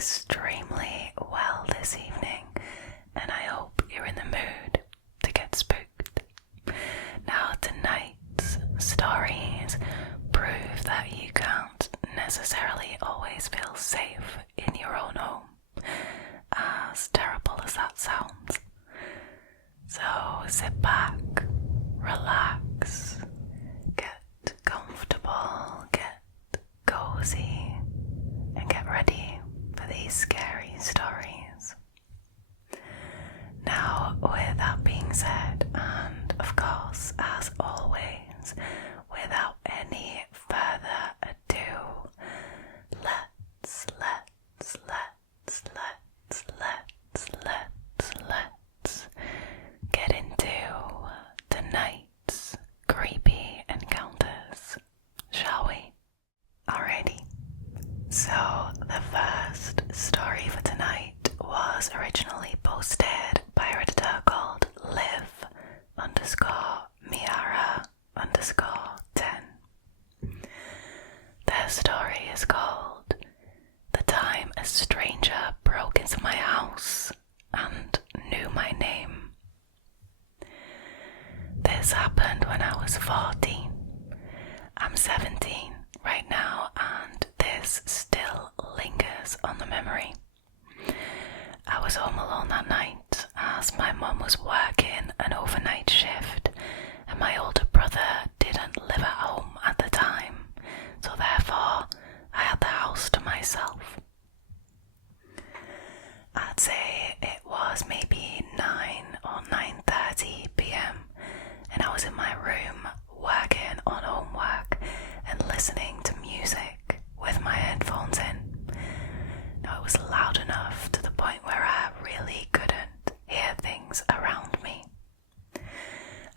extremely well this evening, and I hope you're in the mood to get spooked. Now, tonight's stories prove that you can't necessarily always feel safe in your own home, as terrible as that sounds. So sit back, relax, get comfortable, get cozy, and get ready for these scary stories. Now, with that being said, and of course, as always, without any further ado, let's get into tonight's creepy encounters, shall we? Alrighty, so the first story for tonight was originally posted by a Redditor called live_Miara_10. Their story is called "The Time a Stranger Broke Into My House and Knew My Name." This happened when I was 14. I'm 17 right now, and this still lingers on the memory. I was home alone that night as my mum was working an overnight shift and my older brother didn't live at home at the time, so therefore I had the house to myself. I'd say it was maybe 9 or 9:30 p.m. and I was in my room working on homework and listening to music with my headphones in. Now, it was loud enough to the point where I really couldn't hear things around me.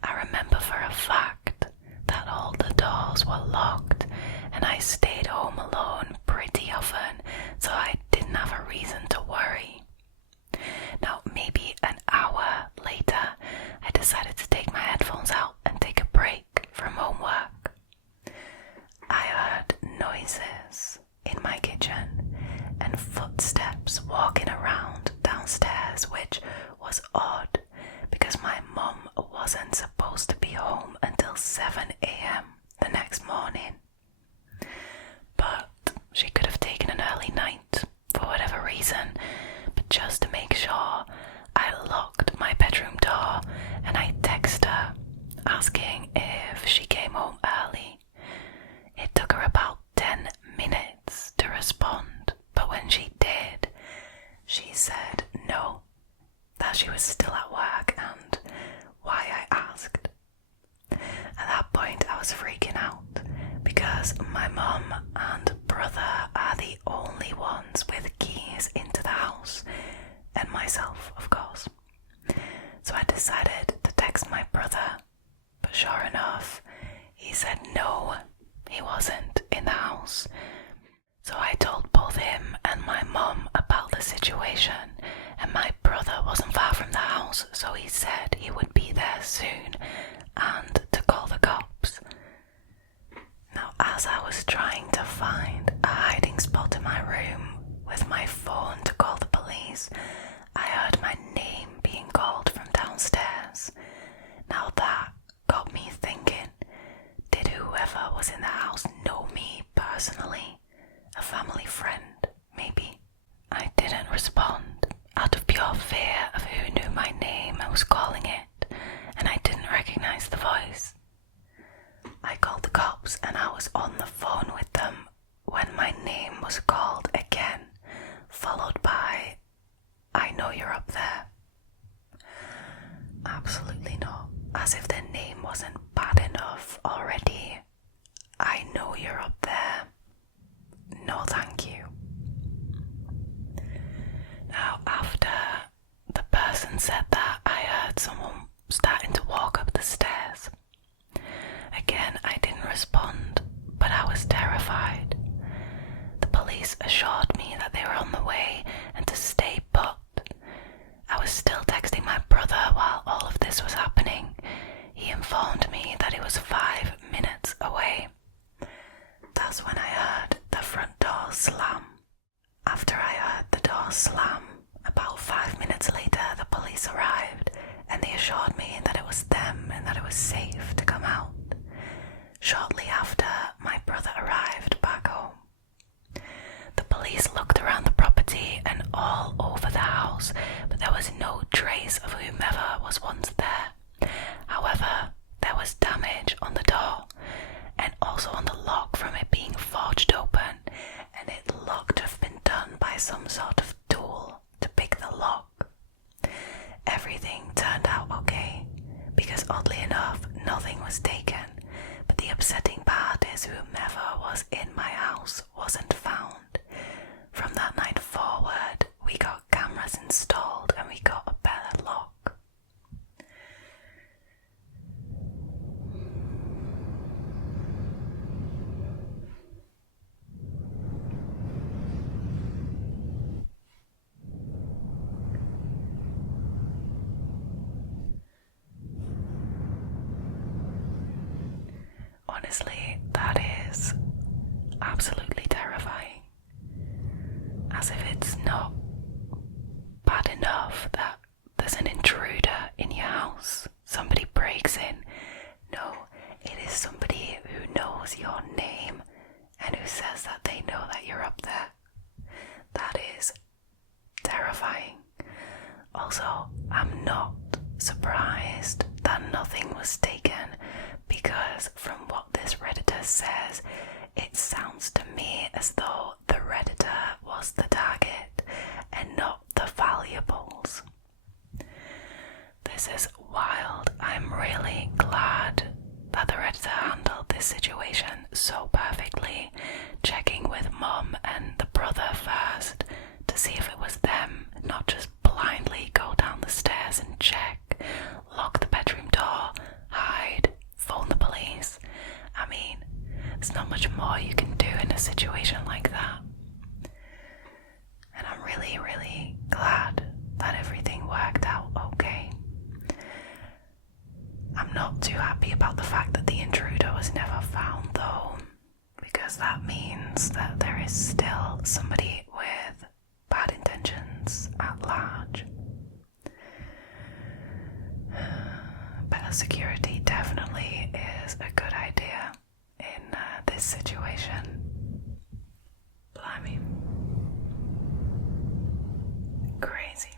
I remember for a fact that all the doors were locked and I stayed home alone pretty often, so I didn't have a reason to worry. Now, maybe an hour later, I decided to take my headphones out and take a break from homework. I heard noises in my kitchen and footsteps walking around downstairs, which was odd because my mum wasn't supposed to be home until 7 a.m. the next morning. But she could have taken an early night for whatever reason, but just to make sure, I locked my bedroom door and I texted her asking if she came home early. It took her about 10 minutes to respond, but when she did, she said no, that she was still at work and why I asked. At that point I was freaking out because my mum and brother are the only ones with keys into the house, and myself, of course. So I decided to text my brother, but sure enough, he said no, he wasn't in the house. So I told both him and my mum about the situation, and my brother wasn't far from the house, so he said he would be there soon and to call the cops. Now, as I was trying to find a hiding spot in my room with my phone to call the police, I heard my name being called from downstairs. Now that got me thinking, did whoever was in the house know me personally? A family friend, maybe? I didn't respond out of pure fear of who knew my name and was calling it, and I didn't recognize the voice. I called the cops and I was on the phone with them when my name was called again, followed by, "I know you're up there." Absolutely not. As if the name wasn't bad enough already. "I know you're up there. No, thank you." Now, after the person said that, I heard someone starting to walk up the stairs. Again, I didn't respond, but I was terrified. The police assured me that they were on the way and to stay put. I was still texting my brother while all of this was happening. He informed me that it was 5 minutes away. That's when I heard the front door slam. After I heard the voice of whomever was once there. However, there was damage on the door and also on the lock from it being forged open, and it looked to have been done by some sort of tool to pick the lock. Everything turned out okay, because oddly enough, nothing was taken, but the upsetting part is whomever was in my house wasn't found. From that night forward, we got cameras installed and we got a better lock. Honestly, that is absolutely terrifying. As if it's not bad enough that there's an intruder in your house, somebody breaks in. No, it is somebody who knows your name and who says that they know that you're up there. That is terrifying. Also, I'm not surprised that nothing was taken, because from what this Redditor says, it sounds to me as though the Redditor was the target and not the valuables. This is wild. I'm really glad that the Redditor handled this situation so perfectly, checking with Mum and the brother first to see if it was them, not just blindly go down the stairs and check, lock the bedroom door, hide, phone the police. I mean, there's not much more you can do in a situation like that. And I'm really, really glad that everything worked out okay. I'm not too happy about the fact that the intruder was never found though, because that means that there is still somebody with bad intentions at large. Better security definitely is a good idea in this situation. Blimey. Crazy.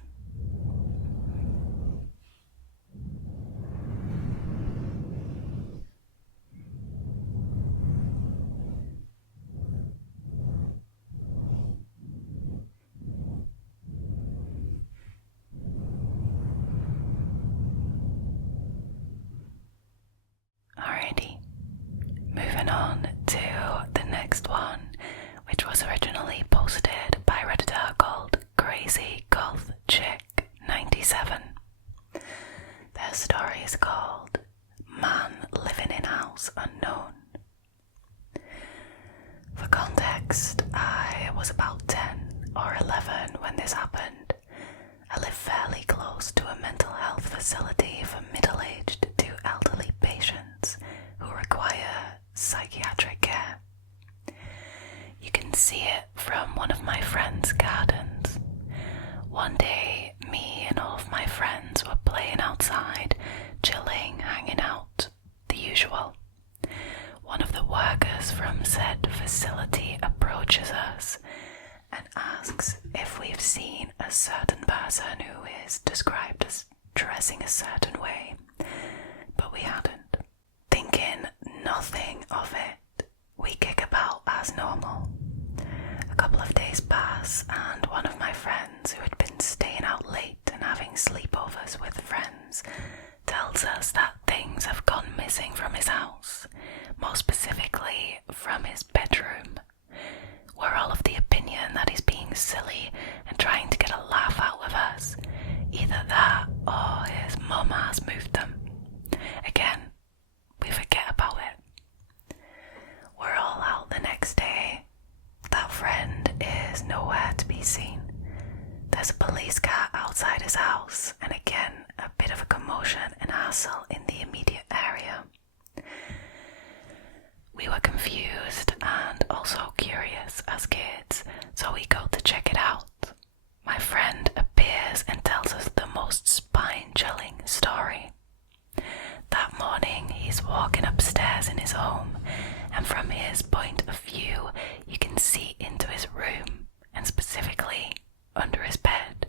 Alrighty, moving on to the next one, which was originally posted by a Redditor called Crazy Goth Chick 97. Their story is called Man Living in House Unknown. For context, I was about 10 or 11 when this happened. I live fairly close to a mental health facility for middle-aged to elderly patients who require psychiatric care. You can see it from one of my friend's gardens. One day, me and all of my friends were playing outside, chilling, hanging out, the usual. One of the workers from said facility approaches us and asks if we've seen a certain person who is described as dressing a certain way, but we hadn't. Thinking nothing of it, we kick about as normal. A couple of days pass and one of my friends who had been staying out late and having sleepovers with friends tells us that things have gone missing from his house, more specifically from his bedroom. We're all of the opinion that he's being silly and trying to get a laugh out of us. Either that or his mum has moved them. Again, we forget about it. We're all out the next day. That friend is nowhere to be seen. There's a police car outside his house, and again, a bit of a commotion and hassle in the immediate area. We were confused and also curious as kids, so we go to check it out. My friend appears and tells us the most spine-chilling story. That morning, he's walking upstairs in his home, and from his point of view, you can see into his room, and specifically under his bed.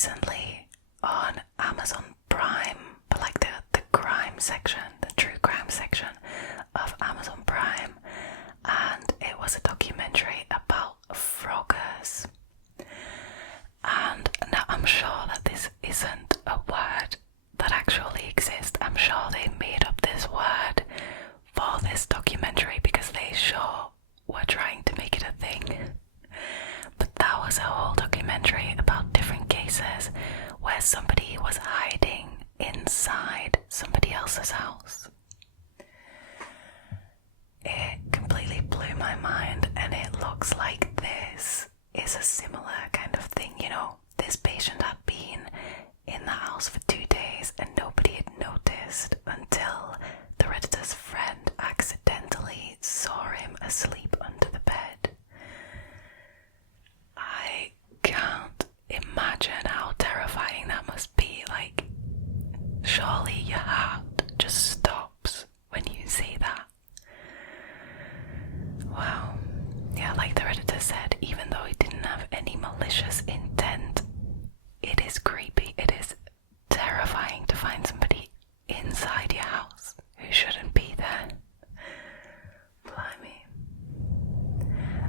recently on Amazon Prime, but like the crime section, the true crime section of Amazon Prime, and it was a documentary about froggers. And now I'm sure that this isn't a word that actually exists. I'm sure they made up this word for this documentary because they sure were trying to make it a thing. But that was a whole documentary about different cases where somebody was hiding inside somebody else's house. It completely blew my mind, and it looks like this is a similar kind of thing. You know, this patient had been in the house for 2 days and nobody had noticed until the Redditor's friend accidentally saw him asleep under the bed. I can't imagine how terrifying that must be. Like, surely your heart just stops when you see that. Wow. Yeah, like the Redditor said, even though he didn't have any malicious intent, it is creepy. It is terrifying to find somebody inside your house who shouldn't be there. Blimey.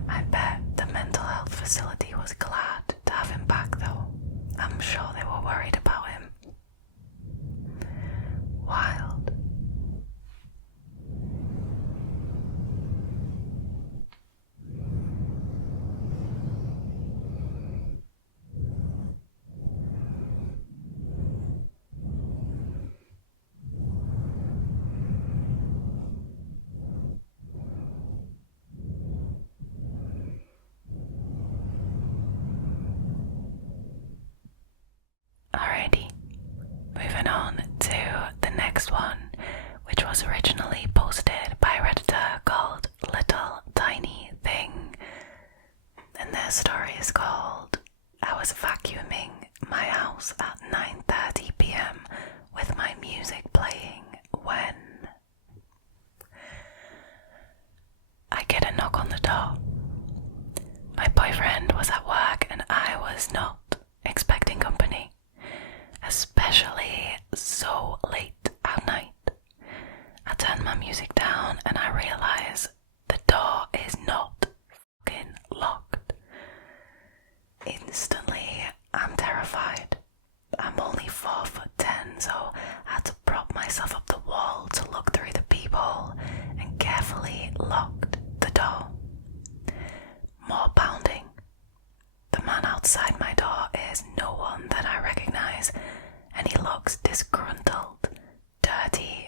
I bet the mental health facility was glad to have him back though. I'm sure they were worried about him. Wild. Alrighty, moving on to the next one, which was originally posted by a Redditor called littletinything, and their story is called "I was vacuuming my house at 9:30 p.m. with my music playing when I get a knock on the door. My boyfriend was at work and I was not expecting company, especially so late at night. I turn my music down and I realise the door is not fucking locked. Instantly, I'm terrified. I'm only 4'10", so I had to prop myself up the wall to look through the peephole and carefully locked the door. More pounding. The man outside my door is no one that I recognise, and he looks disgruntled, dirty,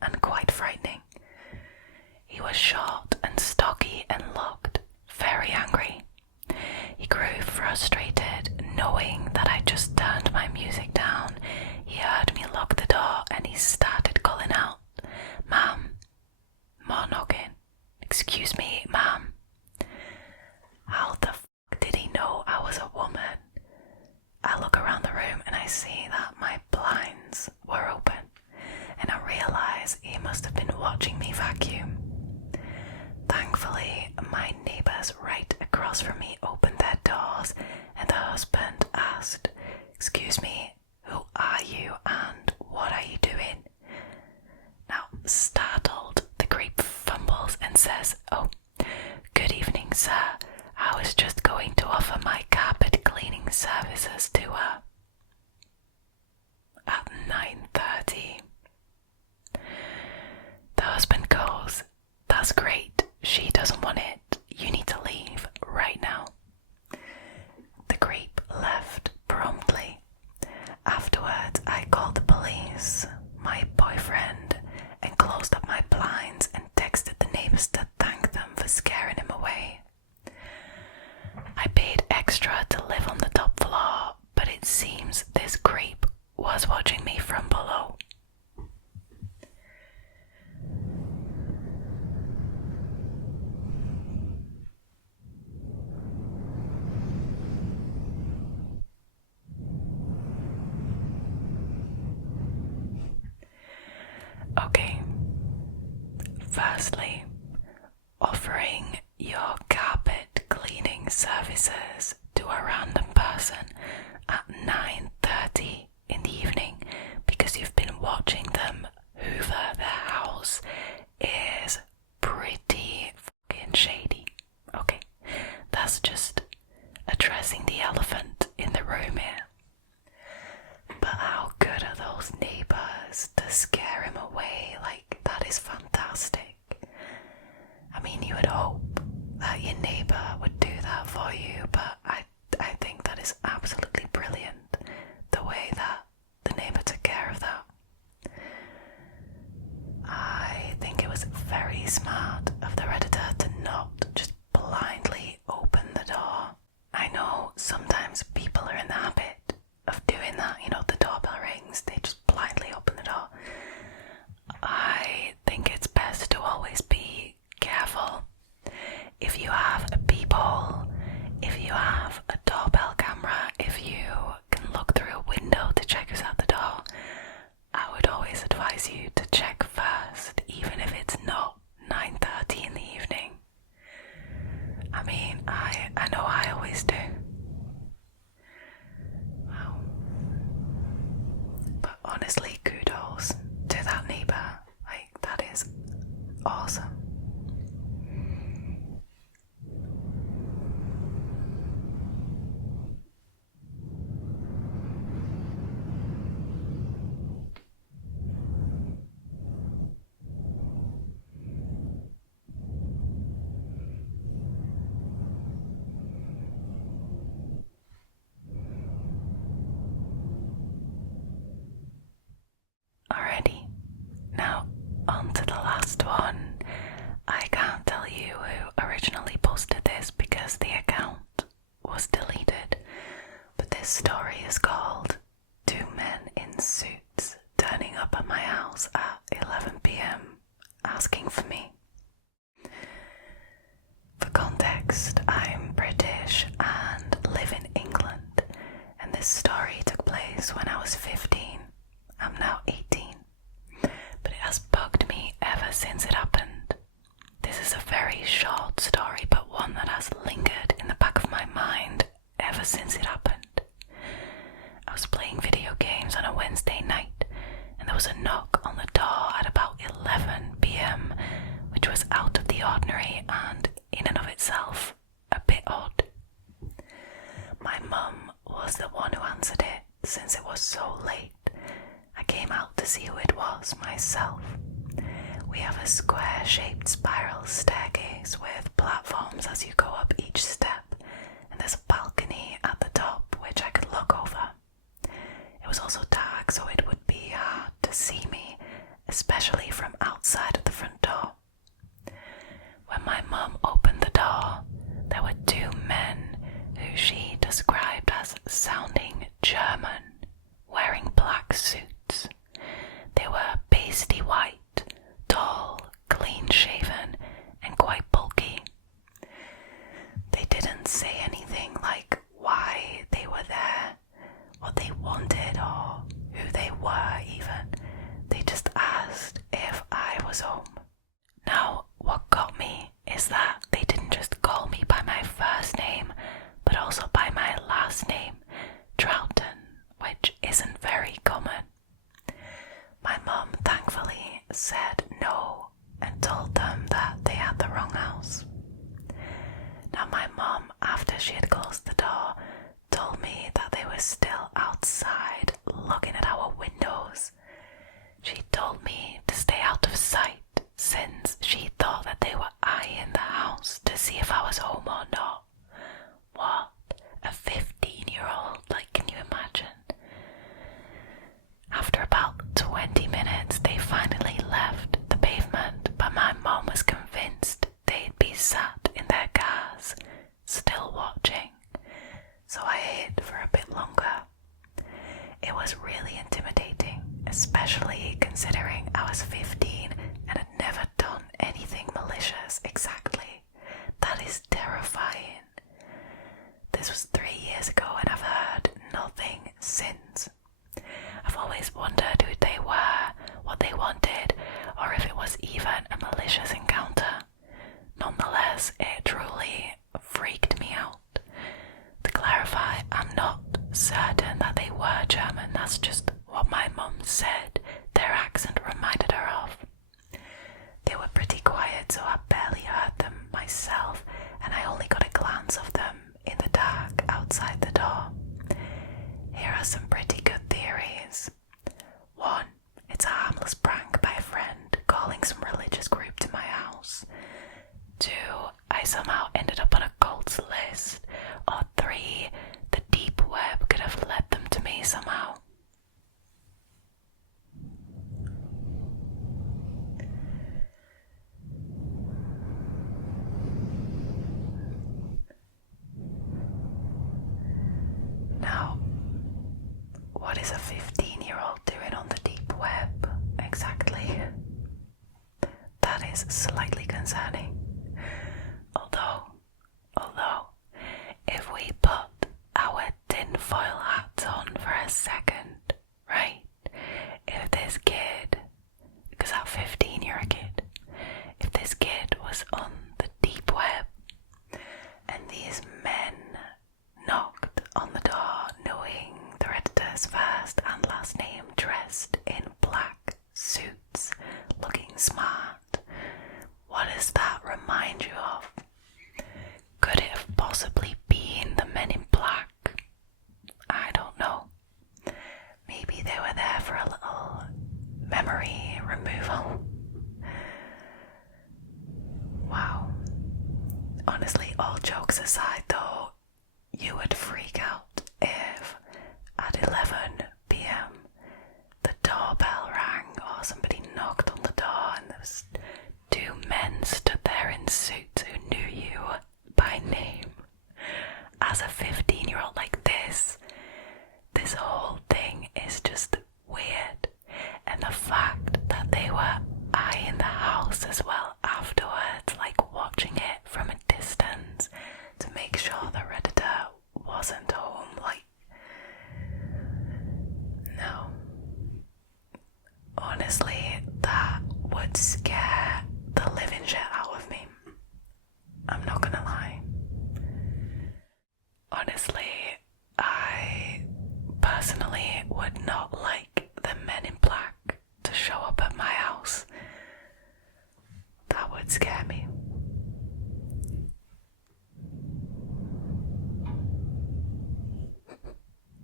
and quite frightening. He was short and stocky and looked very angry. He grew frustrated, knowing that I just turned my music down. He heard me lock the door and he started calling out, "Ma'am." More knocking. "Excuse me, ma'am." How the fuck did he know I was a woman? I look around the room and I see that my blinds were open, and I realise he must have been watching me vacuum. Thankfully, my neighbours right across from me opened their doors and the husband asked, "Excuse me, who are you and what are you doing?" Now, startled, the creep fumbles and says, "Oh, good evening, sir. I was just going to offer my carpet cleaning services to her." At 9:30. The husband goes, "That's great. She doesn't want it. You need to leave right now." The creep left promptly. Afterwards, I called the police, my boyfriend, and closed up my blinds and texted the neighbours to thank them for scaring him away. I paid extra to live on the top floor, but it seems this creep was watching me from below. Okay, firstly, offering your carpet cleaning services to a random person person at 9:30 in the evening because you've been watching them hoover their house is pretty fucking shady. Okay, that's just addressing the elephant in the room here. But how good are those neighbours to scare him away? Like, that is fantastic. I mean, you would hope that your neighbour would do that for you, but I think that is absolutely brilliant, the way that the neighbour took care of that. I think it was very smart of the Redditor to not just blindly open the door. I know sometimes people are in the habit of doing that, you know, the doorbell rings, they just blindly open the door. I think it's best to always be careful. If you have a peephole, if you have a doorbell camera, if you can look through a window to check who's at the door, I would always advise you to check first, even if it's not 9:30 in the evening. I mean, I know I always do. Wow. But honestly, kudos to that neighbour. Like, that is awesome. Alrighty, now on to the last one. I can't tell you who originally posted this because the account was deleted, but this story is called 2 Men in Suits Turning Up at My House at 11 p.m. asking for me. For context, I'm British and live in England, and this story took place when I was 15. I'm now 18, but it has bugged me ever since it happened. This is a very short story, but one that has lingered in the back of my mind ever since it happened. I was playing video games on a Wednesday night, and there was a knock on the door at about 11 p.m, which was out of the ordinary and, in and of itself, a bit odd. My mum was the one who answered it, since it was so late. I came out to see who it was myself. We have a square-shaped spiral staircase with platforms as you go up each step, and there's a balcony at the top which I could look over. It was also dark, so it would be hard to see me, especially from outside of the front door. When my mum opened the door, there were 2 men who she described as sounding German, wearing black suits. They were pasty white, tall, clean-shaven, and quite bulky. They didn't say anything like why they were there, what they wanted, or who they were even. They just asked if I was home. Now, what got me is that they didn't just call me by my first name, but also by my last name, Troughton, which isn't very common. My mum thankfully said no and told them that they had the wrong house. Now my mum, after she had closed the door, told me that they were still outside looking at our windows. She told me to stay out of sight since she thought that they were eyeing the house to see if I was home or not. What? A 15-year-old? Like, can you imagine? After about 20 minutes, they finally left the pavement, but my mom was convinced they'd be sat in their cars, still watching. So I hid for a bit longer. It was really intimidating, especially considering I was 15 and had never done anything malicious exactly. That is terrifying. This was 3 years ago and I've heard nothing since. I've always wondered who they were, what they wanted, or if it was even a malicious encounter. Nonetheless, it truly freaked me out. To clarify, I'm not outside the door. Here are some pretty good theories. 1. It's a harmless prank by a friend calling some religious group to my house. 2. I somehow ended up on a cult's list. Or 3. The deep web could have led them to me somehow. Now, what is a 15-year-old doing on the deep web exactly? That is slightly concerning. Although, if we put our tinfoil hats on for a second, right? If this kid, because at 15 you're a kid, if this kid was on the deep web and these men knocked on the door knowing the Redditors' first and last name, dressed in black suits, looking smart, what does that remind you of? Could it have possibly been the Men in Black? I don't know. Maybe they were there for a little memory removal. Wow. Honestly, all jokes aside though, you would freak out if at 11 p.m. the doorbell rang or somebody knocked on the door and there was 2 men stood there in suits who knew you by name. As a 15-year-old, like this whole thing is just weird. And the fact that they were eyeing the house as well afterwards, like watching it from a distance to make sure the Redditor wasn't home, like, no. Honestly, that would scare the living shit out of me. I'm not gonna lie. Honestly, I personally would not like the Men in Black to show up at my house. That would scare me.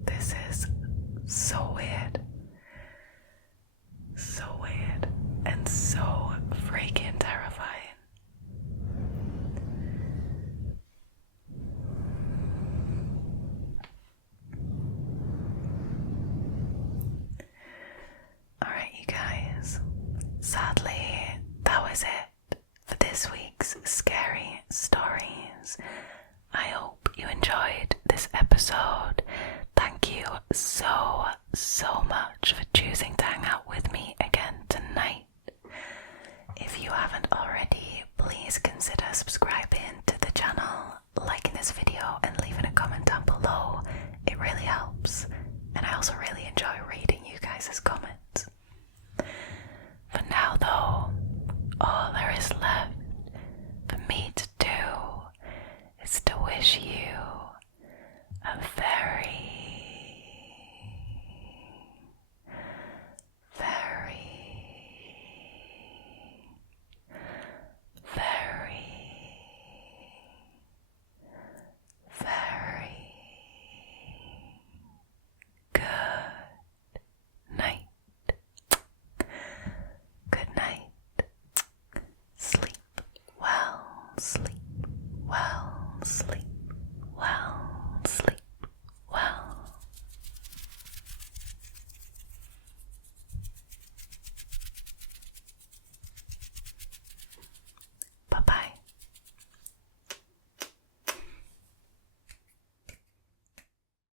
This is so weird. So weird and so freaking terrifying. Alright, you guys. Sadly, that was it for this week's Scary Stories. I hope you enjoyed this episode. Thank you so much for choosing